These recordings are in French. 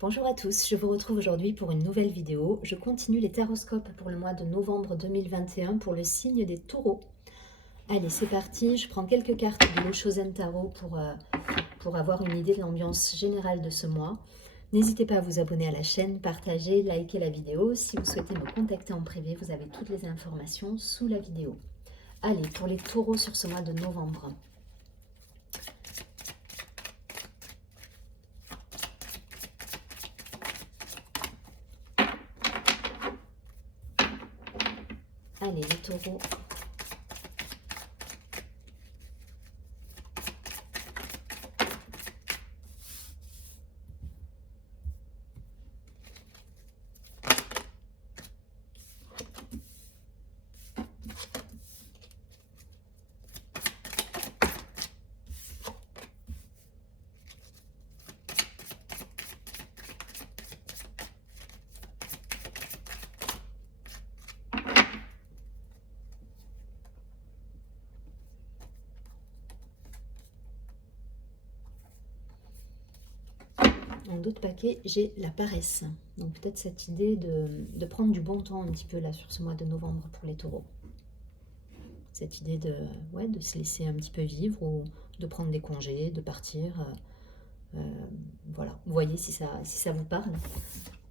Bonjour à tous, je vous retrouve aujourd'hui pour une nouvelle vidéo. Je continue les taroscopes pour le mois de novembre 2021 pour le signe des taureaux. Allez, c'est parti, je prends quelques cartes de l'Oshozen Tarot pour avoir une idée de l'ambiance générale de ce mois. N'hésitez pas à vous abonner à la chaîne, partager, liker la vidéo. Si vous souhaitez me contacter en privé, vous avez toutes les informations sous la vidéo. Allez, pour les taureaux sur ce mois de novembre. Allez, les taureaux. En d'autres paquets, j'ai la paresse. Donc peut-être cette idée de prendre du bon temps un petit peu là sur ce mois de novembre pour les taureaux. Cette idée de se laisser un petit peu vivre ou de prendre des congés, de partir. Voilà, vous voyez si ça vous parle.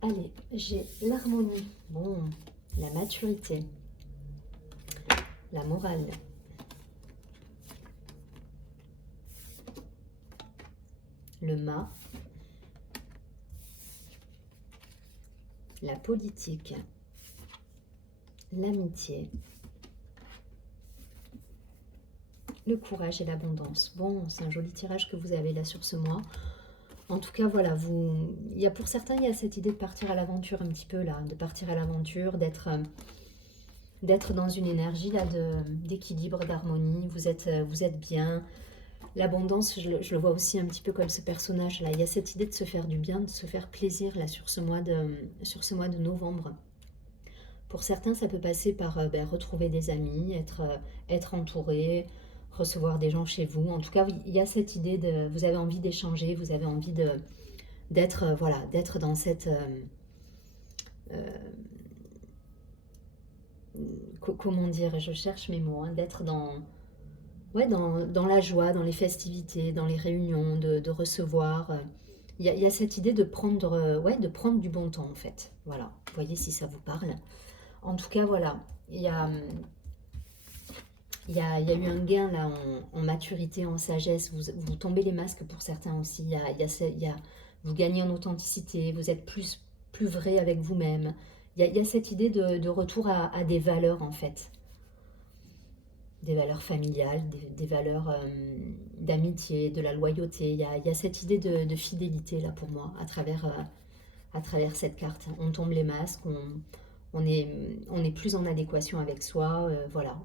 Allez, j'ai l'harmonie. Bon, la maturité, la morale, le mât, la politique, l'amitié, le courage et l'abondance. Bon, c'est un joli tirage que vous avez là sur ce mois. En tout cas, voilà, pour certains, il y a cette idée de partir à l'aventure un petit peu là, de partir à l'aventure, d'être dans une énergie là d'équilibre, d'harmonie. Vous êtes bien. L'abondance, je le vois aussi un petit peu comme ce personnage là. Il y a cette idée de se faire du bien, de se faire plaisir là sur ce mois de novembre. Pour certains, ça peut passer par retrouver des amis, être entouré, recevoir des gens chez vous. En tout cas, il y a cette idée de, vous avez envie d'échanger, vous avez envie d'être dans cette comment dire, je cherche mes mots, hein, d'être dans la joie, dans les festivités, dans les réunions, de recevoir. Il y a cette idée de prendre du bon temps en fait. Voilà, vous voyez si ça vous parle. En tout cas, voilà, il y a eu un gain là en maturité, en sagesse. Vous tombez les masques pour certains aussi. Vous gagnez en authenticité, vous êtes plus vrai avec vous-même. Il y a cette idée de retour à des valeurs en fait. Des valeurs familiales, des valeurs d'amitié, de la loyauté. Il y a cette idée de fidélité là pour moi à travers cette carte. On tombe les masques, on est plus en adéquation avec soi. Voilà,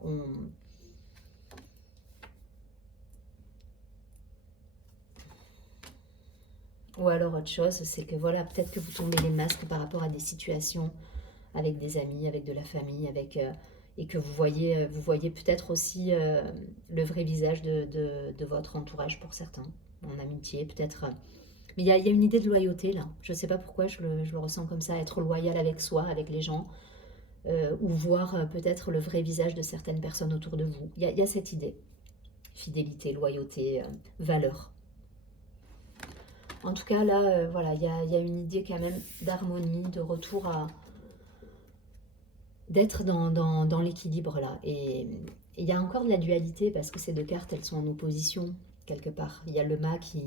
ou alors autre chose, c'est que voilà, peut-être que vous tombez les masques par rapport à des situations avec des amis, avec de la famille, et que vous voyez peut-être aussi le vrai visage de votre entourage pour certains, en amitié peut-être. Mais il y a une idée de loyauté là. Je ne sais pas pourquoi je le ressens comme ça, être loyal avec soi, avec les gens, ou voir peut-être le vrai visage de certaines personnes autour de vous. Il y a cette idée. Fidélité, loyauté, valeur. En tout cas, là, voilà, il y a une idée quand même d'harmonie, de retour d'être dans l'équilibre là. Et il y a encore de la dualité parce que ces deux cartes, elles sont en opposition quelque part. Il y a le mât qui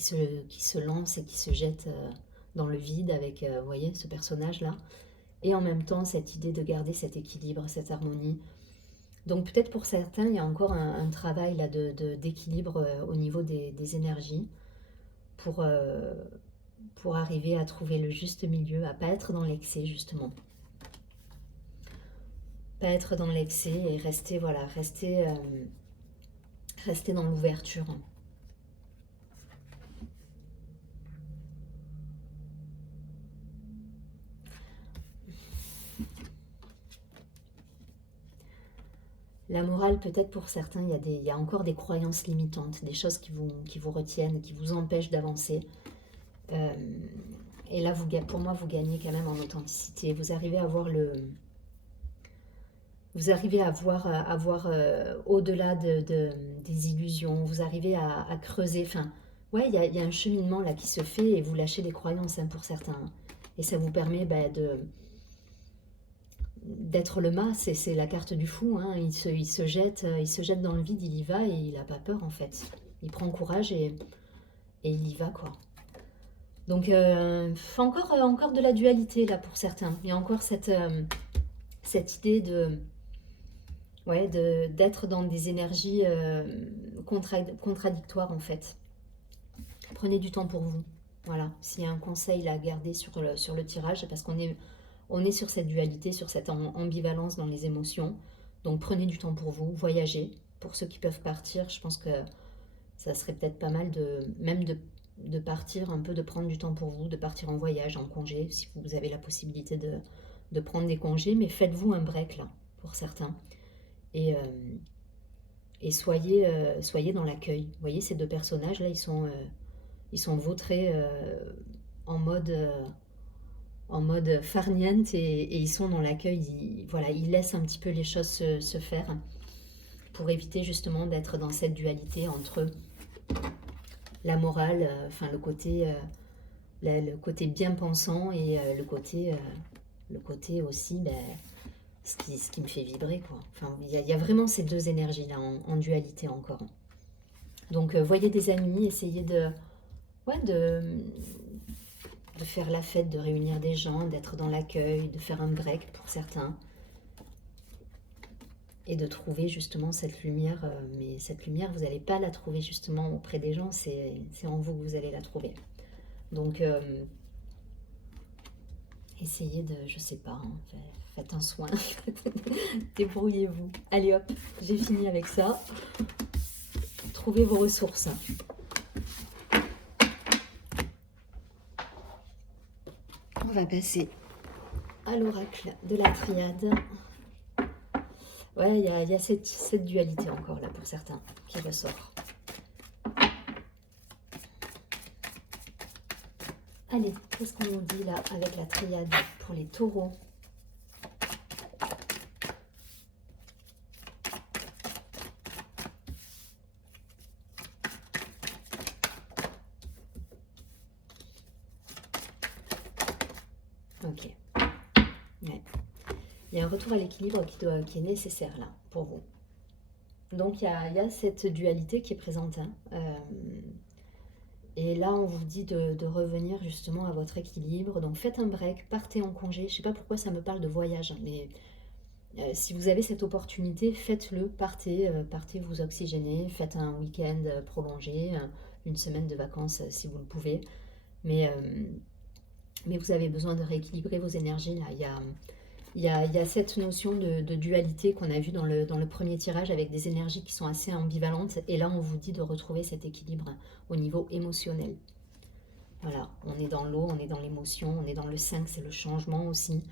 se lance et qui se jette dans le vide avec, vous voyez, ce personnage-là. Et en même temps, cette idée de garder cet équilibre, cette harmonie. Donc peut-être pour certains, il y a encore un travail là d'équilibre au niveau des énergies pour arriver à trouver le juste milieu, à pas être dans l'excès justement. Pas être dans l'excès et rester dans l'ouverture. La morale, peut-être pour certains, il y a encore des croyances limitantes, des choses qui vous retiennent, qui vous empêchent d'avancer. Et là, pour moi, vous gagnez quand même en authenticité. Vous arrivez à voir vous arrivez à voir au-delà des illusions. Vous arrivez à creuser. Enfin, ouais, il y a un cheminement là qui se fait et vous lâchez des croyances hein, pour certains. Et ça vous permet d'être le mât. C'est la carte du fou. Hein. Il se jette dans le vide, il y va et il n'a pas peur en fait. Il prend courage et il y va quoi. Donc, encore de la dualité là pour certains. Il y a encore cette idée ouais, d'être dans des énergies contradictoires en fait. Prenez du temps pour vous. Voilà, s'il y a un conseil à garder sur le tirage, c'est parce on est sur cette dualité, sur cette ambivalence dans les émotions. Donc prenez du temps pour vous, voyagez. Pour ceux qui peuvent partir, je pense que ça serait peut-être pas mal de partir un peu, de prendre du temps pour vous, de partir en voyage, en congé, si vous avez la possibilité de prendre des congés, mais faites-vous un break là, pour certains. Et soyez dans l'accueil. Vous voyez, ces deux personnages là, ils sont vautrés en mode farniente et ils sont dans l'accueil. Voilà, ils laissent un petit peu les choses se faire pour éviter justement d'être dans cette dualité entre la morale, enfin le côté bien pensant et le côté aussi ce qui me fait vibrer quoi. Enfin, il y a vraiment ces deux énergies là en dualité encore. Donc voyez des amis, essayez ouais, de faire la fête, de réunir des gens, d'être dans l'accueil, de faire un break pour certains. Et de trouver justement cette lumière. Mais cette lumière, vous n'allez pas la trouver justement auprès des gens, c'est en vous que vous allez la trouver. Donc, essayez de, je sais pas, hein, faites un soin, débrouillez-vous. Allez hop, j'ai fini avec ça. Trouvez vos ressources. On va passer à l'oracle de la triade. Ouais, il y a cette dualité encore là pour certains qui ressort. Allez, qu'est-ce qu'on nous dit là avec la triade pour les taureaux? Ok. Ouais. Il y a un retour à l'équilibre qui est nécessaire là pour vous. Donc il y a cette dualité qui est présente. Hein. Et là, on vous dit de revenir justement à votre équilibre. Donc faites un break, partez en congé. Je ne sais pas pourquoi ça me parle de voyage, mais si vous avez cette opportunité, faites-le. Partez vous oxygéner, faites un week-end prolongé, une semaine de vacances si vous le pouvez. Mais vous avez besoin de rééquilibrer vos énergies. Là. Il y a cette notion de dualité qu'on a vue dans le premier tirage avec des énergies qui sont assez ambivalentes. Et là, on vous dit de retrouver cet équilibre au niveau émotionnel. Voilà, on est dans l'eau, on est dans l'émotion, on est dans le 5, c'est le changement aussi.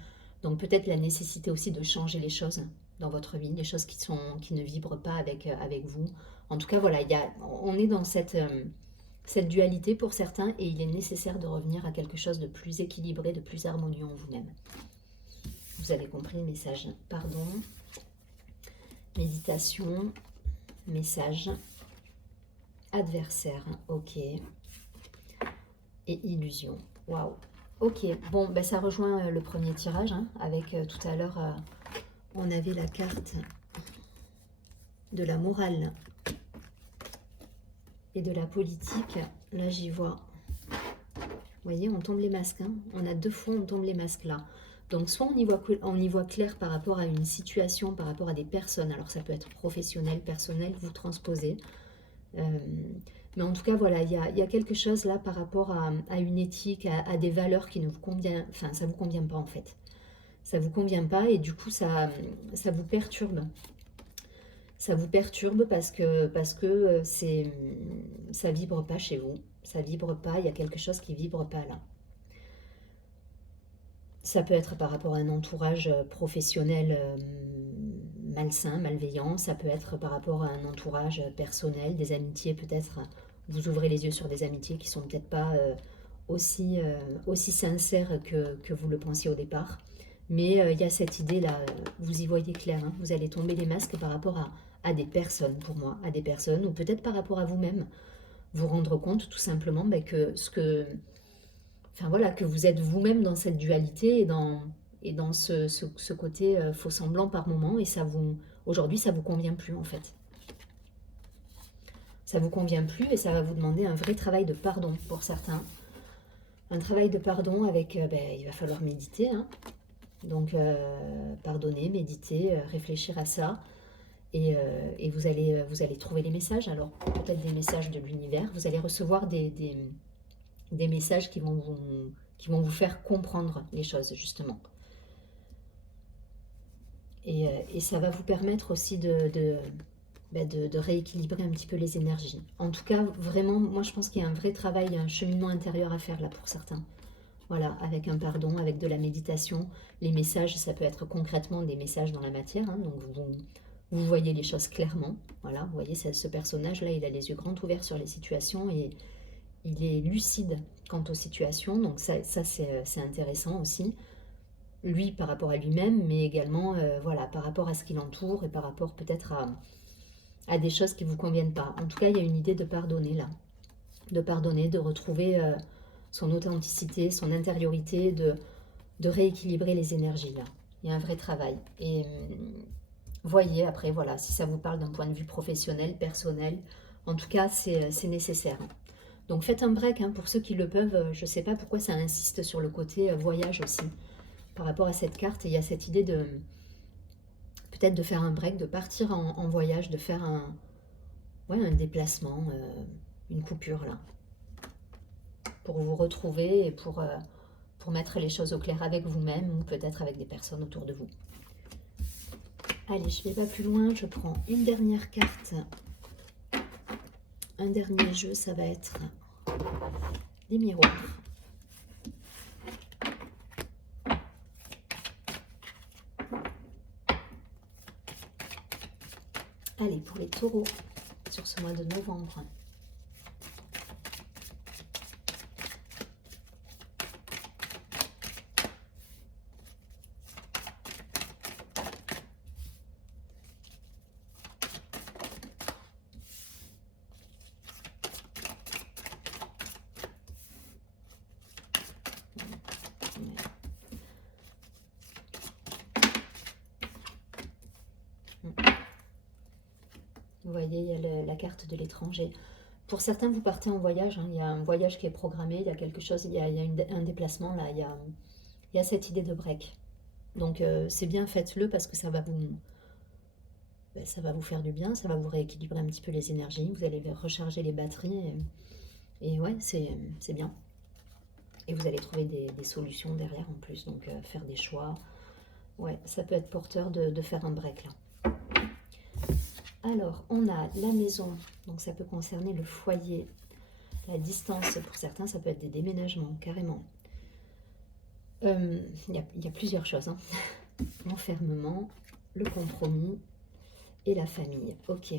Donc peut-être la nécessité aussi de changer les choses dans votre vie, les choses qui ne vibrent pas avec vous. En tout cas, voilà, on est dans cette dualité pour certains et il est nécessaire de revenir à quelque chose de plus équilibré, de plus harmonieux en vous-même. Vous avez compris le message. Pardon. Méditation. Message. Adversaire. Ok. Et illusion. Waouh. Ok. Bon, ben ça rejoint le premier tirage. Hein, avec tout à l'heure, on avait la carte de la morale et de la politique. Là, j'y vois. Vous voyez, on tombe les masques. Hein. On a 2 fois, on tombe les masques là. Donc, soit on y voit clair par rapport à une situation, par rapport à des personnes. Alors, ça peut être professionnel, personnel, vous transposez. Mais en tout cas, voilà, il y a quelque chose là par rapport à une éthique, à des valeurs qui ne vous conviennent. Enfin, ça ne vous convient pas en fait. Ça ne vous convient pas et du coup, ça vous perturbe. Ça vous perturbe parce que ça vibre pas chez vous. Ça vibre pas, il y a quelque chose qui vibre pas là. Ça peut être par rapport à un entourage professionnel malsain, malveillant. Ça peut être par rapport à un entourage personnel, des amitiés peut-être. Vous ouvrez les yeux sur des amitiés qui sont peut-être pas aussi sincère que vous le pensiez au départ. Mais il y a cette idée-là, vous y voyez clair, hein, vous allez tomber les masques par rapport à des personnes, pour moi, à des personnes, ou peut-être par rapport à vous-même, vous rendre compte tout simplement enfin voilà, que vous êtes vous-même dans cette dualité et dans ce côté faux semblant par moment, et aujourd'hui, ça vous convient plus en fait. Ça vous convient plus et ça va vous demander un vrai travail de pardon pour certains. Un travail de pardon avec, il va falloir méditer, hein. Donc pardonner, méditer, réfléchir à ça. Et vous allez trouver les messages, alors peut-être des messages de l'univers, vous allez recevoir des messages qui vont vous faire comprendre les choses, justement. Et ça va vous permettre aussi de rééquilibrer un petit peu les énergies. En tout cas, vraiment, moi je pense qu'il y a un vrai travail, un cheminement intérieur à faire là pour certains. Voilà, avec un pardon, avec de la méditation. Les messages, ça peut être concrètement des messages dans la matière, hein, donc vous voyez les choses clairement. Voilà, vous voyez, ce personnage-là, il a les yeux grands ouverts sur les situations et il est lucide quant aux situations, donc ça c'est intéressant aussi. Lui par rapport à lui-même, mais également voilà, par rapport à ce qui l'entoure et par rapport peut-être à des choses qui ne vous conviennent pas. En tout cas, il y a une idée de pardonner là. De pardonner, de retrouver son authenticité, son intériorité, de rééquilibrer les énergies là. Il y a un vrai travail. Et voyez après, voilà, si ça vous parle d'un point de vue professionnel, personnel, en tout cas, c'est nécessaire. Donc faites un break, hein, pour ceux qui le peuvent. Je ne sais pas pourquoi ça insiste sur le côté voyage aussi, par rapport à cette carte. Et il y a cette idée de peut-être de faire un break, de partir en voyage, de faire un déplacement, une coupure là, pour vous retrouver et pour mettre les choses au clair avec vous-même ou peut-être avec des personnes autour de vous. Allez, je ne vais pas plus loin, je prends une dernière carte. Un dernier jeu, ça va être les miroirs. Allez, pour les taureaux, sur ce mois de novembre. Vous voyez, il y a la carte de l'étranger. Pour certains, vous partez en voyage, hein, il y a un voyage qui est programmé, il y a quelque chose, il y a un déplacement, là, il y a cette idée de break. Donc c'est bien, faites-le parce que ça va vous faire du bien, ça va vous rééquilibrer un petit peu les énergies, vous allez recharger les batteries, et ouais, c'est bien. Et vous allez trouver des solutions derrière en plus, donc faire des choix. Ouais, ça peut être porteur de faire un break là. Alors, on a la maison, donc ça peut concerner le foyer, la distance, pour certains, ça peut être des déménagements, carrément. Il y a plusieurs choses, hein. L'enfermement, le compromis et la famille. Ok.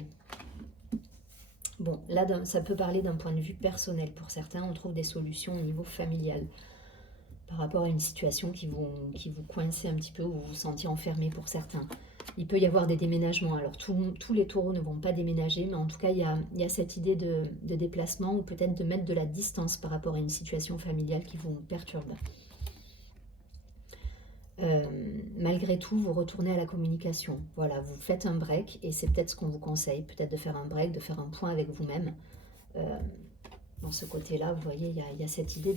Bon, là, ça peut parler d'un point de vue personnel. Pour certains, on trouve des solutions au niveau familial par rapport à une situation qui vous coince un petit peu ou vous vous sentiez enfermé pour certains. Il peut y avoir des déménagements. Alors, tous les taureaux ne vont pas déménager, mais en tout cas, il y a cette idée de déplacement ou peut-être de mettre de la distance par rapport à une situation familiale qui vous perturbe. Malgré tout, vous retournez à la communication. Voilà, vous faites un break et c'est peut-être ce qu'on vous conseille, peut-être de faire un break, de faire un point avec vous-même. Dans ce côté-là, vous voyez, il y a cette idée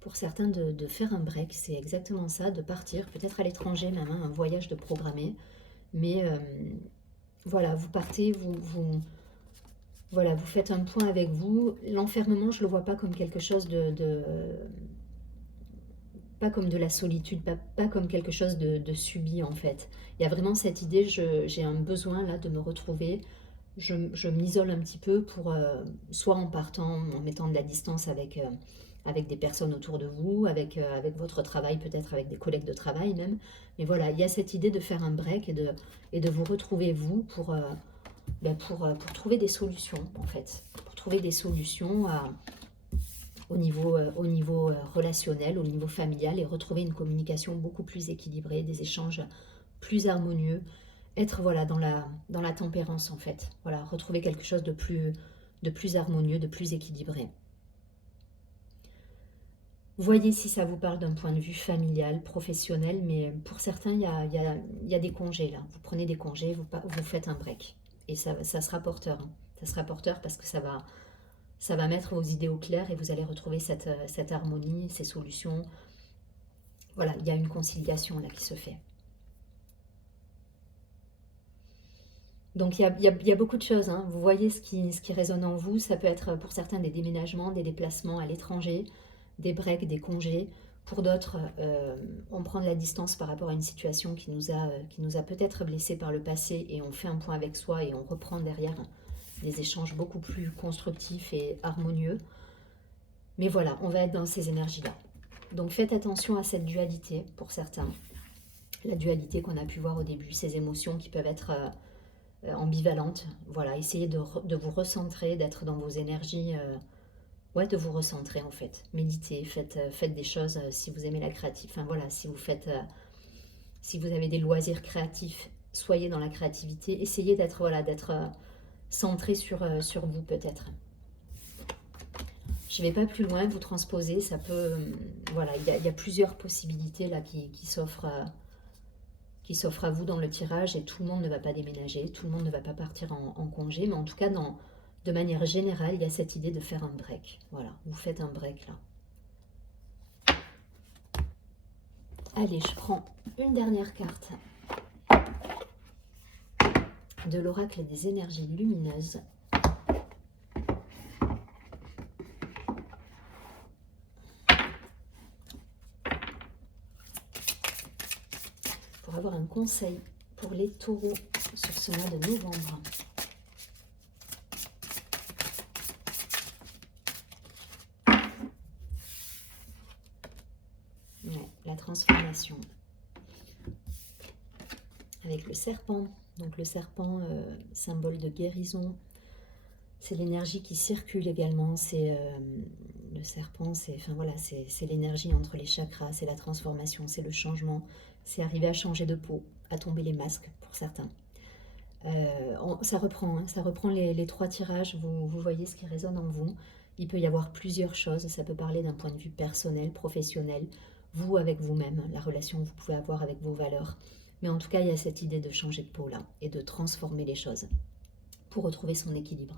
pour certains de faire un break, c'est exactement ça, de partir, peut-être à l'étranger même, hein, un voyage de programmer. Mais voilà, vous partez, voilà, vous faites un point avec vous. L'enfermement, je ne le vois pas comme quelque chose pas comme de la solitude, pas comme quelque chose de subi en fait. Il y a vraiment cette idée, j'ai un besoin là de me retrouver. Je m'isole un petit peu pour, soit en partant, en mettant de la distance avec des personnes autour de vous, avec votre travail, peut-être avec des collègues de travail même. Mais voilà, il y a cette idée de faire un break et de vous retrouver vous pour trouver des solutions en fait. Pour trouver des solutions au niveau relationnel, au niveau familial, et retrouver une communication beaucoup plus équilibrée, des échanges plus harmonieux, être voilà dans la tempérance en fait. Voilà, retrouver quelque chose de plus harmonieux, de plus équilibré. Voyez si ça vous parle d'un point de vue familial, professionnel, mais pour certains, il y a des congés là. Vous prenez des congés, vous faites un break. Et ça sera porteur, hein. Ça sera porteur parce que ça va mettre vos idées au clair et vous allez retrouver cette harmonie, ces solutions. Voilà, il y a une conciliation là qui se fait. Donc il y a beaucoup de choses, hein. Vous voyez ce qui résonne en vous. Ça peut être pour certains des déménagements, des déplacements à l'étranger, des breaks, des congés. Pour d'autres, on prend de la distance par rapport à une situation qui nous a peut-être blessés par le passé et on fait un point avec soi et on reprend derrière des échanges beaucoup plus constructifs et harmonieux. Mais voilà, on va être dans ces énergies-là. Donc faites attention à cette dualité pour certains. La dualité qu'on a pu voir au début, ces émotions qui peuvent être ambivalentes. Voilà, essayez de vous recentrer, d'être dans vos énergies. Ouais, de vous recentrer en fait. Méditez, faites des choses si vous aimez la créative. Enfin voilà, si vous avez des loisirs créatifs, soyez dans la créativité. Essayez d'être centré sur vous peut-être. Je ne vais pas plus loin, vous transposez, ça peut... voilà, il y a plusieurs possibilités là qui s'offrent à vous dans le tirage et tout le monde ne va pas déménager, tout le monde ne va pas partir en congé, mais en tout cas, de manière générale, il y a cette idée de faire un break. Voilà, vous faites un break là. Allez, je prends une dernière carte de l'oracle des énergies lumineuses. Pour avoir un conseil pour les taureaux sur ce mois de novembre. Ouais, la transformation. Avec le serpent. Donc le serpent, symbole de guérison. C'est l'énergie qui circule également. C'est le serpent, c'est l'énergie entre les chakras, c'est la transformation, c'est le changement. C'est arriver à changer de peau, à tomber les masques pour certains. Ça reprend, hein, ça reprend les trois tirages, vous voyez ce qui résonne en vous. Il peut y avoir plusieurs choses, ça peut parler d'un point de vue personnel, professionnel, vous avec vous-même, la relation que vous pouvez avoir avec vos valeurs. Mais en tout cas, il y a cette idée de changer de peau là et de transformer les choses pour retrouver son équilibre.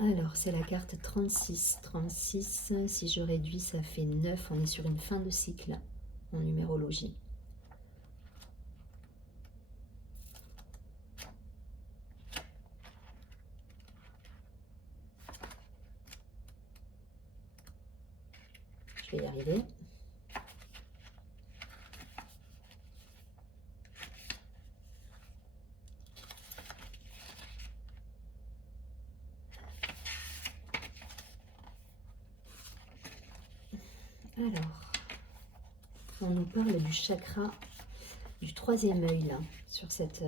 Alors, c'est la carte 36. 36, si je réduis, ça fait 9. On est sur une fin de cycle en numérologie. Je vais y arriver. Alors, on nous parle du chakra du troisième œil là, sur cette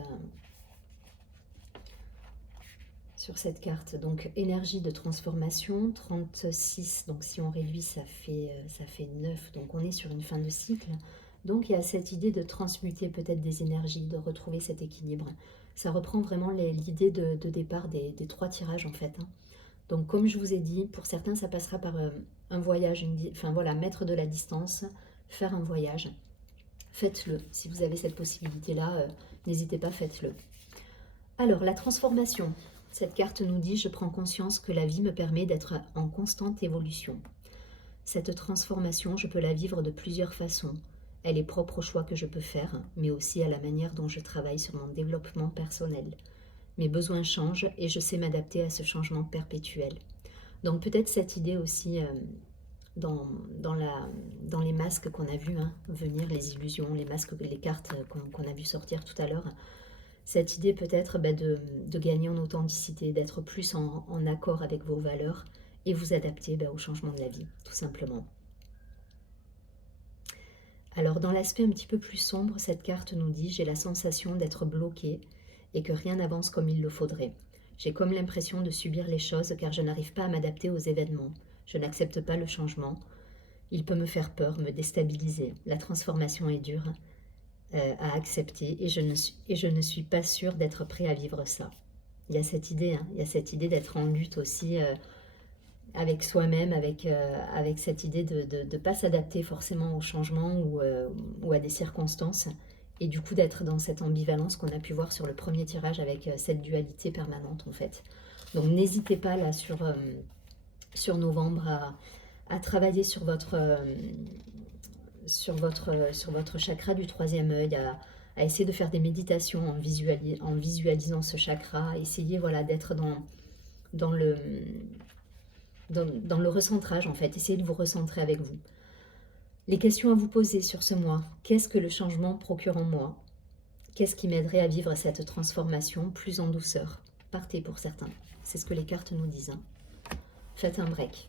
carte. Donc, énergie de transformation, 36. Donc, si on réduit, ça fait 9. Donc, on est sur une fin de cycle. Donc, il y a cette idée de transmuter peut-être des énergies, de retrouver cet équilibre. Ça reprend vraiment l'idée de départ des trois tirages en fait, hein. Donc, comme je vous ai dit, pour certains, ça passera par un voyage, enfin voilà, mettre de la distance, faire un voyage. Faites-le. Si vous avez cette possibilité-là, n'hésitez pas, faites-le. Alors, la transformation. Cette carte nous dit « Je prends conscience que la vie me permet d'être en constante évolution. Cette transformation, je peux la vivre de plusieurs façons. Elle est propre au choix que je peux faire, mais aussi à la manière dont je travaille sur mon développement personnel. Mes besoins changent et je sais m'adapter à ce changement perpétuel. » Donc peut-être cette idée aussi dans les masques qu'on a vus venir, les illusions, les masques, les cartes qu'on a vu sortir tout à l'heure, cette idée peut-être de gagner en authenticité, d'être plus en accord avec vos valeurs et vous adapter au changement de la vie, tout simplement. Alors dans l'aspect un petit peu plus sombre, cette carte nous dit « J'ai la sensation d'être bloquée et que rien n'avance comme il le faudrait. J'ai comme l'impression de subir les choses car je n'arrive pas à m'adapter aux événements. Je n'accepte pas le changement. Il peut me faire peur, me déstabiliser. La transformation est dure à accepter et je ne suis pas sûre d'être prêt à vivre ça. Il y a cette idée, hein, il y a cette idée d'être en lutte aussi avec soi-même, avec cette idée de ne pas s'adapter forcément au changement ou à des circonstances, et du coup d'être dans cette ambivalence qu'on a pu voir sur le premier tirage avec cette dualité permanente en fait. Donc n'hésitez pas là sur novembre à travailler sur votre chakra du troisième œil, à essayer de faire des méditations en visualisant ce chakra, essayer voilà, d'être dans le recentrage en fait, essayez de vous recentrer avec vous. Les questions à vous poser sur ce mois: qu'est-ce que le changement procure en moi? Qu'est-ce qui m'aiderait à vivre cette transformation plus en douceur? Partez pour certains, c'est ce que les cartes nous disent. Hein. Faites un break.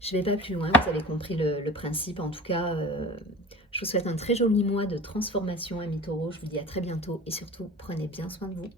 Je ne vais pas plus loin, vous avez compris le principe. En tout cas, je vous souhaite un très joli mois de transformation, amis taureaux. Je vous dis à très bientôt et surtout, prenez bien soin de vous.